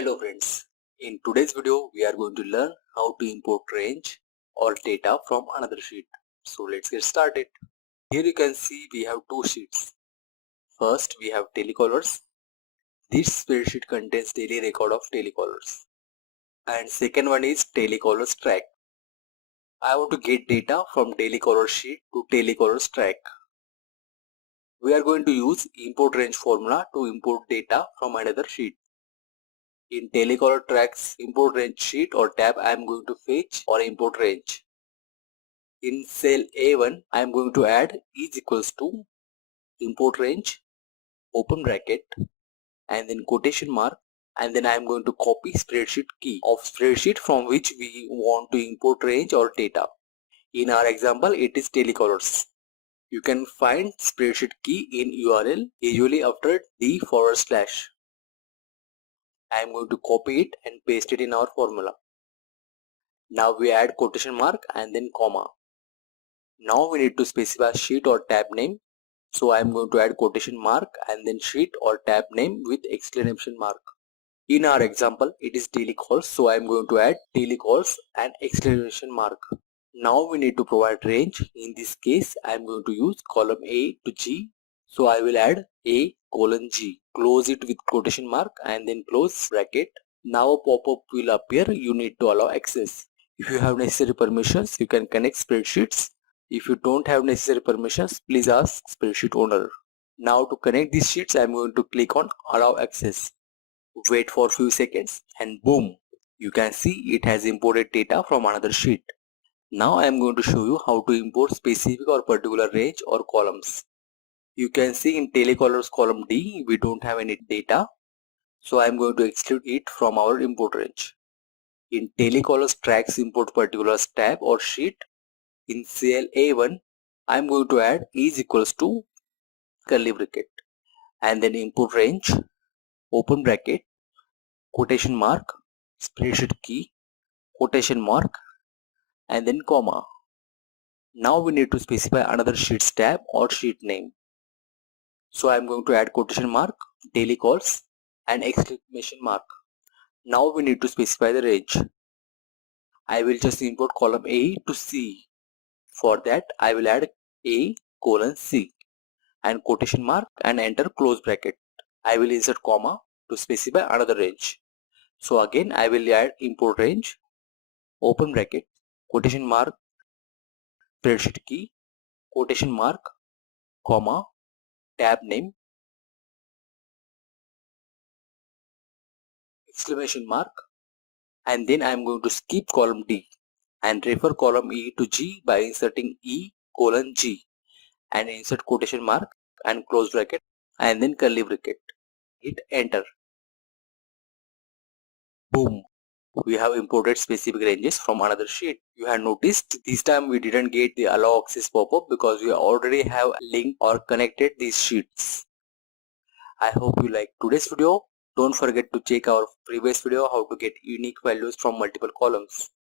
Hello friends, in today's video we are going to learn how to import range or data from another sheet. So let's get started. Here you can see we have two sheets. First we have telecolors. This spreadsheet contains daily record of telecolors. And second one is telecolors track. I want to get data from telecolor sheet to telecolors track. We are going to use import range formula to import data from another sheet. In telecolor tracks import range sheet or tab, I am going to fetch or import range. In cell A1, I am going to add is equals to import range, open bracket, and then quotation mark, and then I am going to copy spreadsheet key of spreadsheet from which we want to import range or data. In our example, it is telecolors. You can find spreadsheet key in URL usually after the /. I am going to copy it and paste it in our formula. Now we add quotation mark and then comma. Now we need to specify sheet or tab name. So I am going to add quotation mark and then sheet or tab name with exclamation mark. In our example, it is daily calls. So I am going to add daily calls and exclamation mark. Now we need to provide range. In this case, I am going to use column A to G. So I will add A:G. Close it with quotation mark and then close bracket. Now a pop-up will appear. You need to allow access. If you have necessary permissions, you can connect spreadsheets. If you don't have necessary permissions, please ask spreadsheet owner. Now to connect these sheets, I am going to click on allow access. Wait for a few seconds and boom, you can see it has imported data from another sheet. Now I am going to show you how to import specific or particular range or columns. You can see in telecolors column D, we don't have any data. So I am going to exclude it from our import range. In telecolors tracks import particulars tab or sheet, in cell A1, I am going to add is equals to curly bracket and then import range, open bracket, quotation mark, spreadsheet key, quotation mark, and then comma. Now we need to specify another sheets tab or sheet name. So I am going to add quotation mark, daily calls, and exclamation mark. Now we need to specify the range. I will just import column A to C. For that, I will add A:C and quotation mark and enter close bracket. I will insert comma to specify another range. So again, I will add import range, open bracket, quotation mark, spreadsheet key, quotation mark, comma, tab name, exclamation mark, and then I am going to skip column D and refer column E to G by inserting E:G and insert quotation mark and close bracket and then curly bracket. Hit enter. Boom. We have imported specific ranges from another sheet. You have noticed this time we didn't get the allow access pop-up because we already have linked or connected these sheets. I hope you like today's video. Don't forget to check our previous video how to get unique values from multiple columns.